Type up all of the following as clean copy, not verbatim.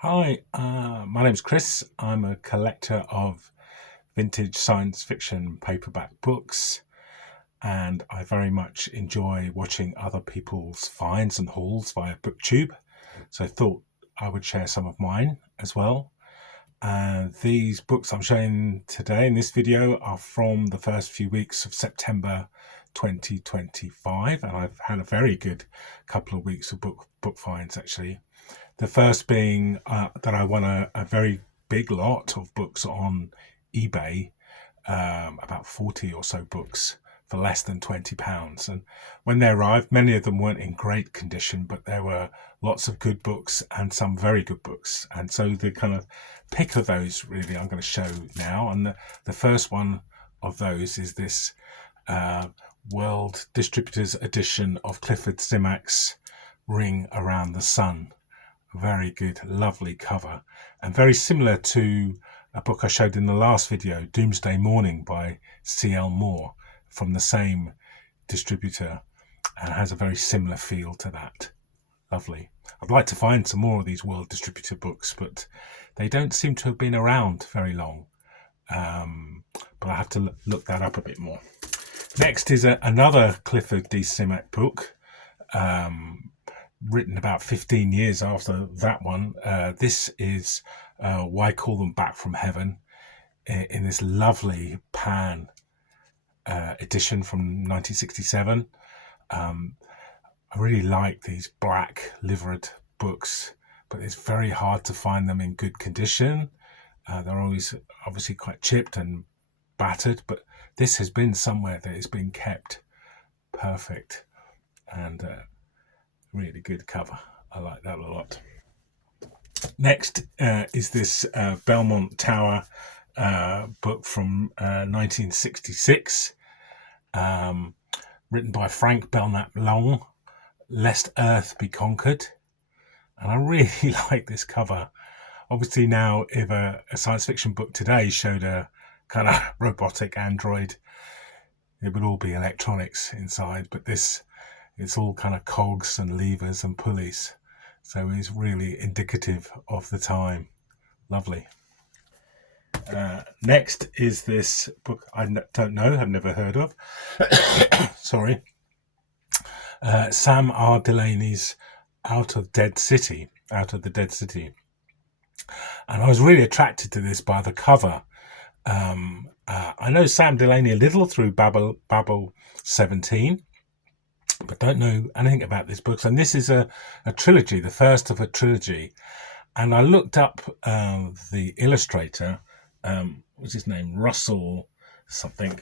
Hi, my name's Chris. I'm a collector of vintage science fiction paperback books, and I very much enjoy watching other people's finds and hauls via BookTube. So I thought I would share some of mine as well. And these books I'm showing today in this video are from the first few weeks of September 2025, and I've had a very good couple of weeks of book finds actually. The first being that I won a very big lot of books on eBay, about 40 or so books for less than £20. And when they arrived, many of them weren't in great condition, but there were lots of good books and some very good books. And so the kind of pick of those really I'm going to show now. And the first one of those is this World Distributors edition of Clifford Simak's Ring Around the Sun. Very good, lovely cover, and very similar to a book I showed in the last video, Doomsday Morning by C.L. Moore, from the same distributor, and has a very similar feel to that. Lovely. I'd like to find some more of these World Distributor books, but they don't seem to have been around very long. But I have to look that up a bit more. Next is another Clifford D. Simak book, written about 15 years after that one. This is Why Call Them Back from Heaven, in this lovely pan edition from 1967. I really like these black liveried books, but it's very hard to find them in good condition. They're always obviously quite chipped and battered, but this has been somewhere that has been kept perfect, and really good cover. I like that a lot. Next is this Belmont Tower book from 1966, written by Frank Belknap Long, Lest Earth Be Conquered. And I really like this cover. Obviously now, if a science fiction book today showed a kind of robotic android, it would all be electronics inside, but this, it's all kind of cogs and levers and pulleys. So it's really indicative of the time. Lovely. Next is this book I don't know, have never heard of. Sorry. Sam R. Delaney's Out of the Dead City. And I was really attracted to this by the cover. I know Sam Delaney a little through Babel 17, but don't know anything about these books. And this is a trilogy, the first of a trilogy. And I looked up the illustrator, what's his name? Russell something.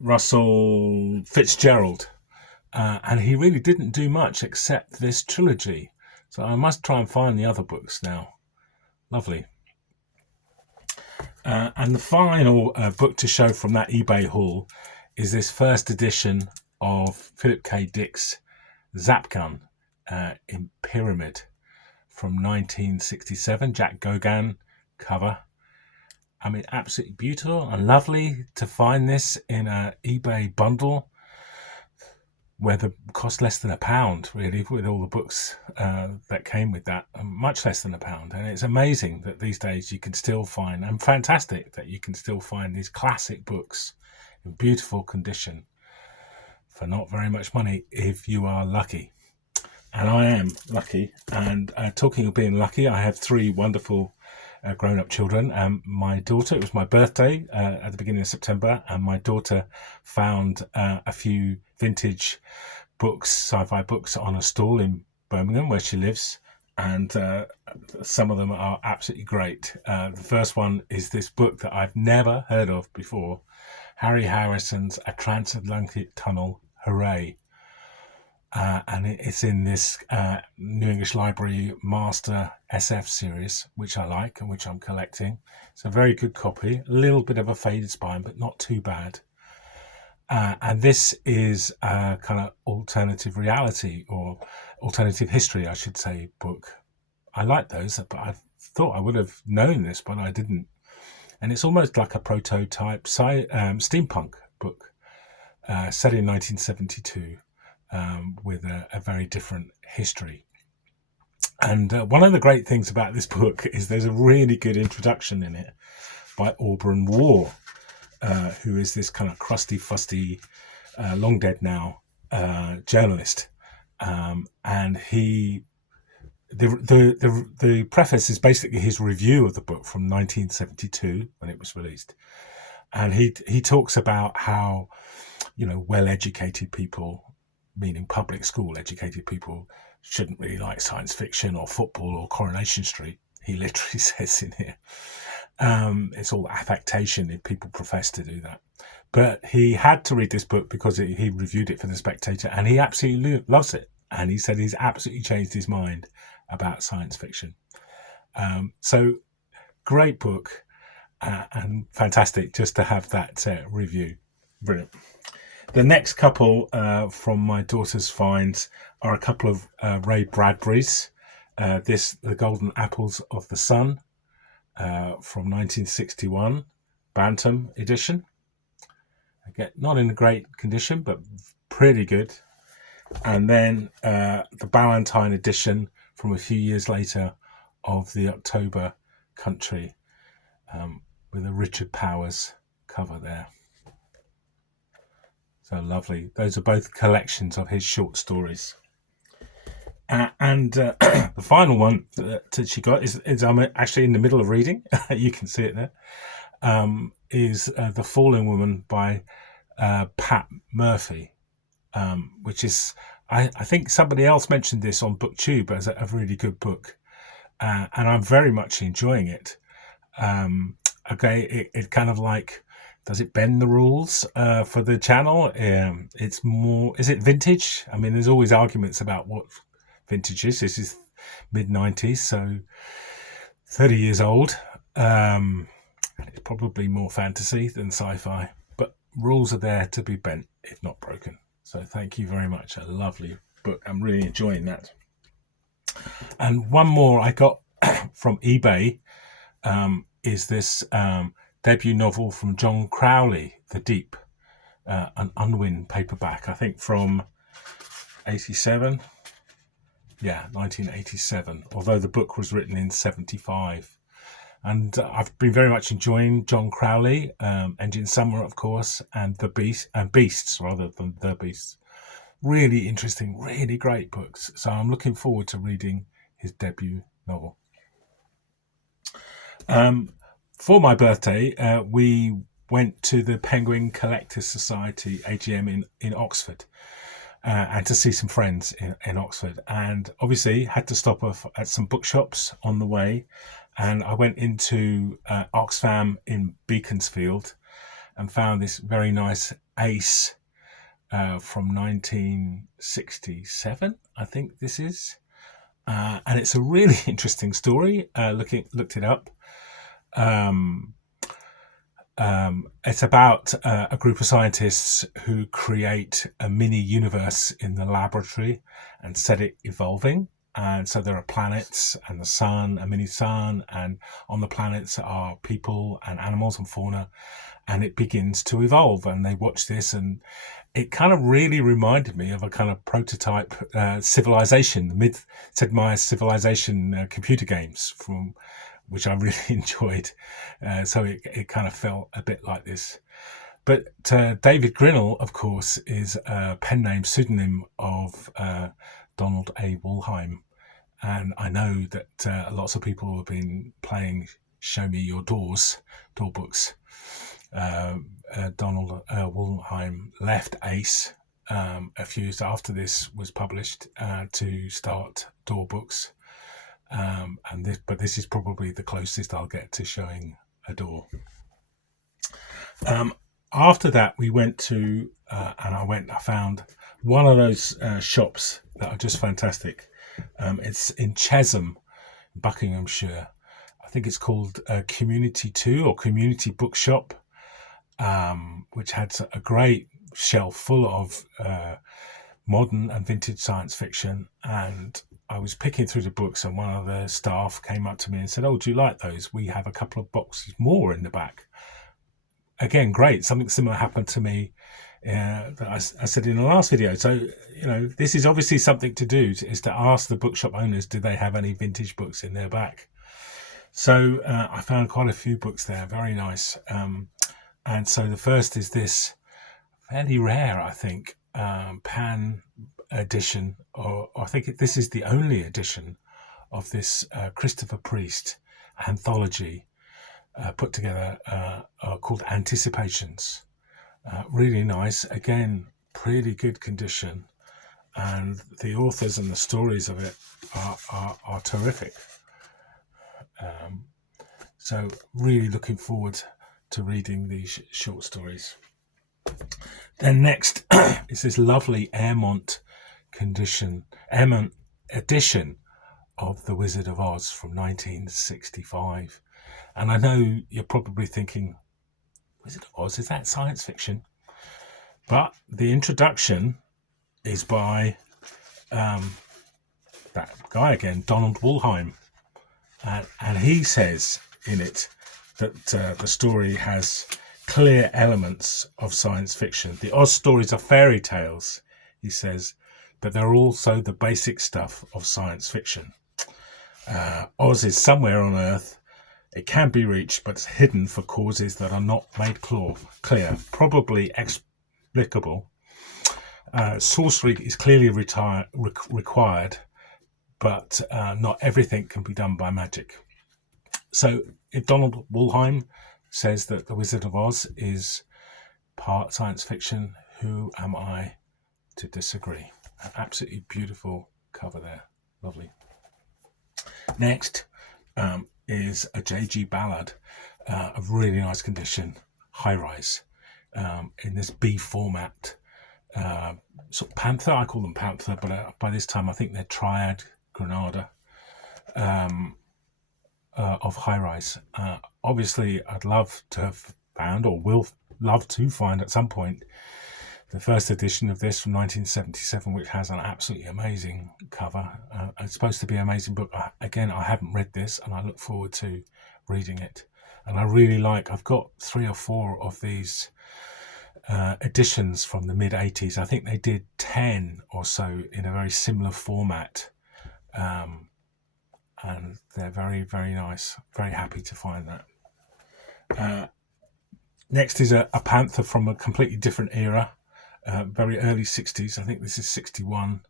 Russell Fitzgerald. And he really didn't do much except this trilogy. So I must try and find the other books now. Lovely. And the final book to show from that eBay haul is this first edition of Philip K. Dick's Zapgun in Pyramid from 1967, Jack Gauguin cover. I mean, absolutely beautiful and lovely to find this in an eBay bundle where the cost less than £1, really, with all the books that came with that, much less than £1. And it's amazing that these days you can still find, and fantastic that you can still find these classic books in beautiful condition for not very much money if you are lucky. And I am lucky. And talking of being lucky, I have three wonderful grown-up children. My daughter, it was my birthday at the beginning of September, and my daughter found a few vintage books, sci-fi books, on a stall in Birmingham where she lives, and some of them are absolutely great. The first one is this book that I've never heard of before, Harry Harrison's A Transatlantic Tunnel, Hooray! And it's in this New English Library Master SF series, which I like and which I'm collecting. It's a very good copy, a little bit of a faded spine, but not too bad. And this is a kind of alternative reality, or alternative history, I should say, book. I like those, but I thought I would have known this, but I didn't. And it's almost like a prototype steampunk book set in 1972. With a very different history. And one of the great things about this book is there's a really good introduction in it by Auberon Waugh, who is this kind of crusty, fusty, long dead now journalist. And the preface is basically his review of the book from 1972 when it was released. And he talks about how, well-educated people, meaning public school educated people, shouldn't really like science fiction or football or Coronation Street. He literally says in here, it's all affectation if people profess to do that. But he had to read this book because he reviewed it for The Spectator, and he absolutely loves it. And he said he's absolutely changed his mind about science fiction. So great book, and fantastic just to have that review. Brilliant. The next couple from my daughter's finds are a couple of Ray Bradbury's. The Golden Apples of the Sun from 1961, Bantam edition. Again, not in a great condition, but pretty good. And then the Ballantine edition from a few years later of the October Country, with a Richard Powers cover there. So lovely. Those are both collections of his short stories. And the final one that she got is I'm actually in the middle of reading. You can see it there. Is The Falling Woman by Pat Murphy, which is, I think somebody else mentioned this on BookTube as a really good book. And I'm very much enjoying it. It kind of like, does it bend the rules for the channel? It's more, is it vintage? I mean, there's always arguments about what vintage is. This is mid-90s, so 30 years old. It's probably more fantasy than sci-fi, but rules are there to be bent, if not broken. So thank you very much. A lovely book. I'm really enjoying that. And one more I got from eBay is this debut novel from John Crowley, The Deep, an Unwin paperback, I think from 87. Yeah, 1987, although the book was written in 75. And I've been very much enjoying John Crowley, Ending Summer, of course, and Beasts rather than The Beasts. Really interesting, really great books. So I'm looking forward to reading his debut novel. For my birthday, we went to the Penguin Collectors Society AGM in Oxford, and to see some friends in Oxford. And obviously had to stop off at some bookshops on the way. And I went into Oxfam in Beaconsfield and found this very nice Ace from 1967, I think this is. And it's a really interesting story. Looked it up. It's about a group of scientists who create a mini universe in the laboratory and set it evolving. And so there are planets and the sun, a mini sun, and on the planets are people and animals and fauna, and it begins to evolve. And they watch this, and it kind of really reminded me of a kind of prototype Civilization, the Sid Meier's Civilization computer games, from which I really enjoyed. So it kind of felt a bit like this. But David Grinnell, of course, is a pen name pseudonym of Donald A. Wollheim. And I know that lots of people have been playing Show Me Your Door books. Donald Wollheim left Ace a few years after this was published to start Door Books. But this is probably the closest I'll get to showing a door. After that, we went to, I found one of those shops that are just fantastic. It's in Chesham, Buckinghamshire. I think it's called Community 2 or Community Bookshop, which had a great shelf full of modern and vintage science fiction. And I was picking through the books, and one of the staff came up to me and said, "Oh, do you like those? We have a couple of boxes more in the back." Again, great. Something similar happened to me that I said in the last video. So, this is obviously something to do, is to ask the bookshop owners, do they have any vintage books in their back? So I found quite a few books there, very nice. And so the first is this fairly rare, I think, Pan edition, or I think this is the only edition of this Christopher Priest anthology put together called Anticipations. Really nice, again, pretty good condition, and the authors and the stories of it are terrific. So really looking forward to reading these short stories. Then next is this lovely Airmont edition of The Wizard of Oz from 1965. And I know you're probably thinking, Wizard of Oz, is that science fiction? But the introduction is by that guy again, Donald Wollheim. And he says in it that the story has clear elements of science fiction. The Oz stories are fairy tales, he says, but they're also the basic stuff of science fiction. Oz is somewhere on Earth. It can be reached, but it's hidden for causes that are not made clear, probably explicable. Sorcery is clearly required, but not everything can be done by magic. So if Donald Wollheim says that The Wizard of Oz is part science fiction, who am I to disagree? An absolutely beautiful cover there. Lovely. Next is a J.G. Ballard of really nice condition, high rise, in this B format. Sort of Panther, I call them Panther, but by this time I think they're Triad Granada of high rise. Obviously, I'd love to have found, or will love to find at some point, the first edition of this from 1977, which has an absolutely amazing cover. It's supposed to be an amazing book. Again, I haven't read this, and I look forward to reading it. And I really I've got 3 or 4 of these editions from the mid-80s. I think they did 10 or so in a very similar format. And they're very, very nice. Very happy to find that. Next is a Panther from a completely different era. Very early 60s. I think this is 61.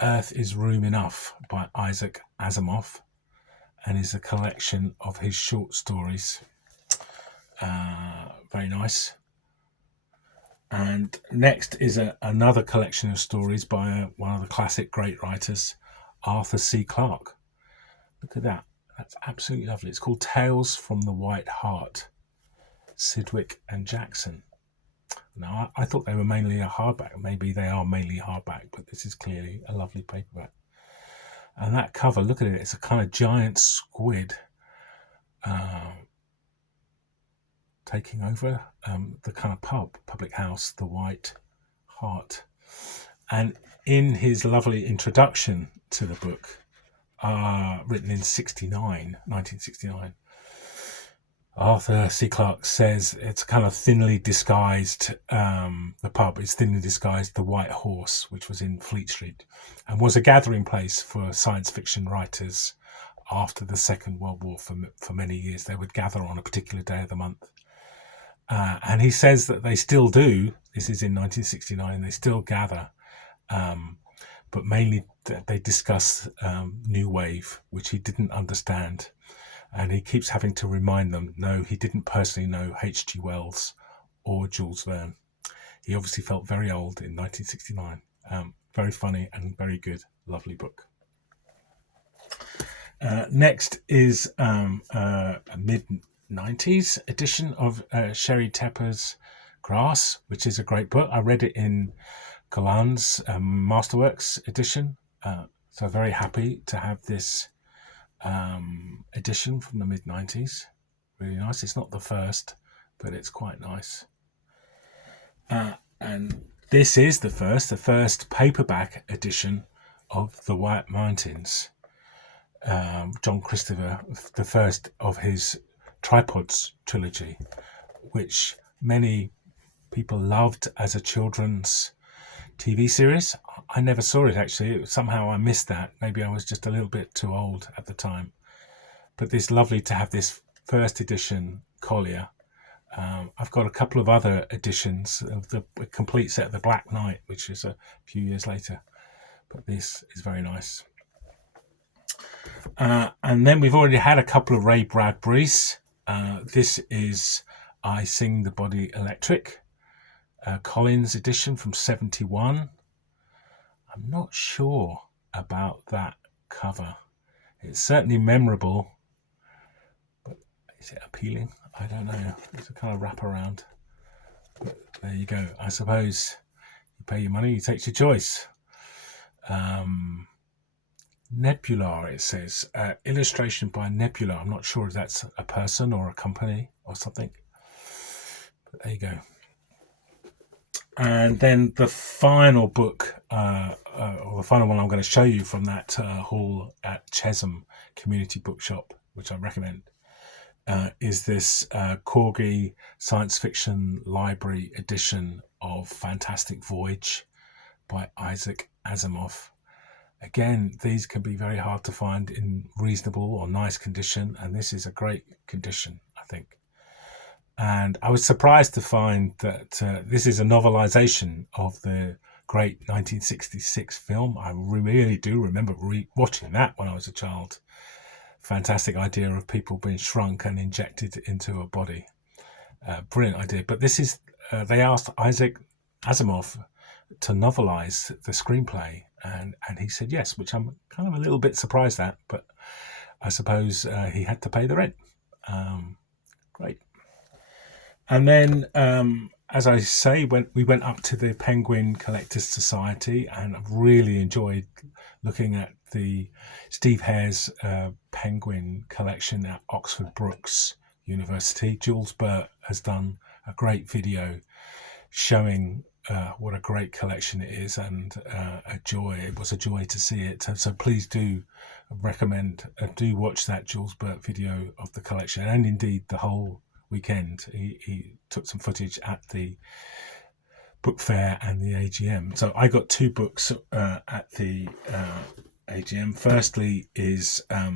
Earth is Room Enough by Isaac Asimov, and is a collection of his short stories. Very nice. And next is another collection of stories by one of the classic great writers, Arthur C. Clarke. Look at that. That's absolutely lovely. It's called Tales from the White Hart, Sidgwick and Jackson. Now, I thought they were mainly a hardback. Maybe they are mainly hardback, but this is clearly a lovely paperback. And that cover, look at it. It's a kind of giant squid taking over the kind of public house, the White Hart. And in his lovely introduction to the book, written in 1969, Arthur C. Clarke says it's kind of thinly disguised, the pub is thinly disguised the White Horse, which was in Fleet Street, and was a gathering place for science fiction writers after the Second World War. For many years, they would gather on a particular day of the month. And he says that they still do. This is in 1969, they still gather, but mainly they discuss New Wave, which he didn't understand. And he keeps having to remind them, no, he didn't personally know H.G. Wells or Jules Verne. He obviously felt very old in 1969. Very funny and very good. Lovely book. Next is a mid-90s edition of Sherry Tepper's Grass, which is a great book. I read it in Golan's Masterworks edition. So very happy to have this edition from the mid-90s. Really nice. It's not the first, but it's quite nice. And this is the first paperback edition of The White Mountains. John Christopher, the first of his Tripods trilogy, which many people loved as a children's TV series. I never saw it actually. Somehow I missed that. Maybe I was just a little bit too old at the time. But it's lovely to have this first edition Collier. I've got a couple of other editions of the complete set of the Black Knight, which is a few years later. But this is very nice. And then we've already had a couple of Ray Bradbury's. This is I Sing the Body Electric, Collins edition from 71. I'm not sure about that cover. It's certainly memorable, but is it appealing? I don't know. It's a kind of wraparound. But there you go. I suppose you pay your money, you take your choice. Nebula, it says. Illustration by Nebula. I'm not sure if that's a person or a company or something. But there you go. And then the final book, or the final one I'm going to show you from that haul at Chesham Community Bookshop, which I recommend, is this Corgi Science Fiction Library edition of Fantastic Voyage by Isaac Asimov. Again, these can be very hard to find in reasonable or nice condition, and this is a great condition, I think. And I was surprised to find that this is a novelization of the great 1966 film. I really do remember watching that when I was a child. Fantastic idea of people being shrunk and injected into a body. Brilliant idea. But this is, they asked Isaac Asimov to novelize the screenplay, and he said yes, which I'm kind of a little bit surprised at, but I suppose he had to pay the rent. Great. And then, as I say, we went up to the Penguin Collectors Society, and I've really enjoyed looking at the Steve Hare's penguin collection at Oxford Brookes University. Jules Burt has done a great video showing what a great collection it is, and a joy. It was a joy to see it. So please do recommend, do watch that Jules Burt video of the collection, and indeed the whole weekend. He took some footage at the book fair and the AGM. So I got two books at the AGM. Firstly is I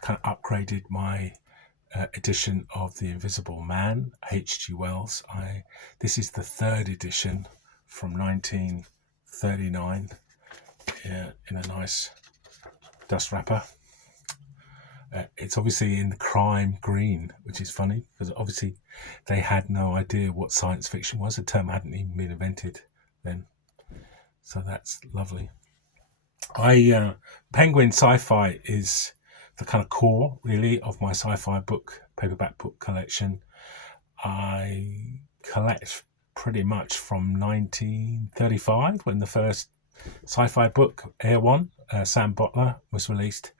kind of upgraded my edition of The Invisible Man, H.G. Wells. This is the third edition from 1939 in a nice dust wrapper. It's obviously in the crime green, which is funny because obviously they had no idea what science fiction was. The term hadn't even been invented then. So that's lovely. Penguin Sci-Fi is the kind of core, really, of my sci-fi book, paperback book collection. I collect pretty much from 1935, when the first sci-fi book, Erewhon, Sam Butler, was released,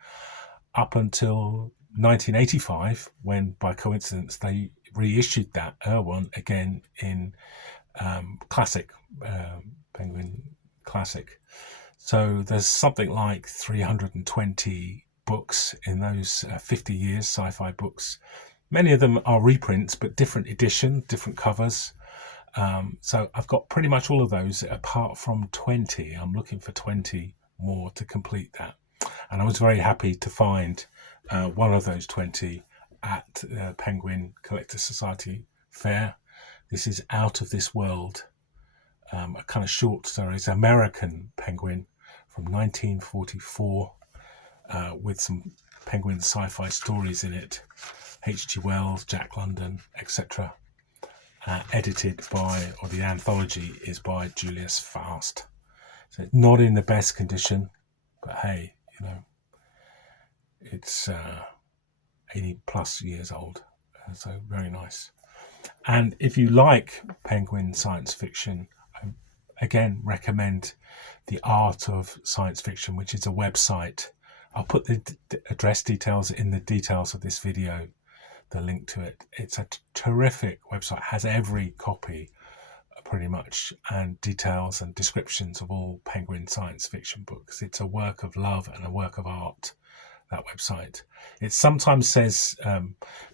up until 1985, when by coincidence they reissued that Erewhon again in classic, Penguin Classic. So there's something like 320 books in those 50 years, sci-fi books. Many of them are reprints, but different edition, different covers. So I've got pretty much all of those apart from 20. I'm looking for 20 more to complete that. And I was very happy to find one of those 20 at Penguin Collectors Society Fair. This is Out of This World, a kind of short story. It's American Penguin from 1944 with some Penguin sci-fi stories in it. H.G. Wells, Jack London, etc. Edited by, or the anthology is by Julius Fast. So it's not in the best condition, but hey, you know, it's 80 plus years old, so very nice. And if you like Penguin science fiction, I again recommend The Art of Science Fiction, which is a website. I'll put the address details in the details of this video, the link to it. It's a terrific website, has every copy pretty much, and details and descriptions of all Penguin science fiction books. It's a work of love and a work of art, that website. It sometimes says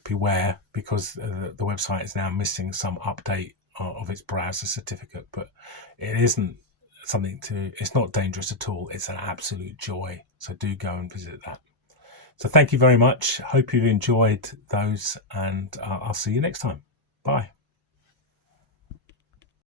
beware, because the website is now missing some update of its browser certificate, but it isn't something to, it's not dangerous at all. It's an absolute joy. So do go and visit that. So thank you very much. Hope you've enjoyed those, and I'll see you next time. Bye.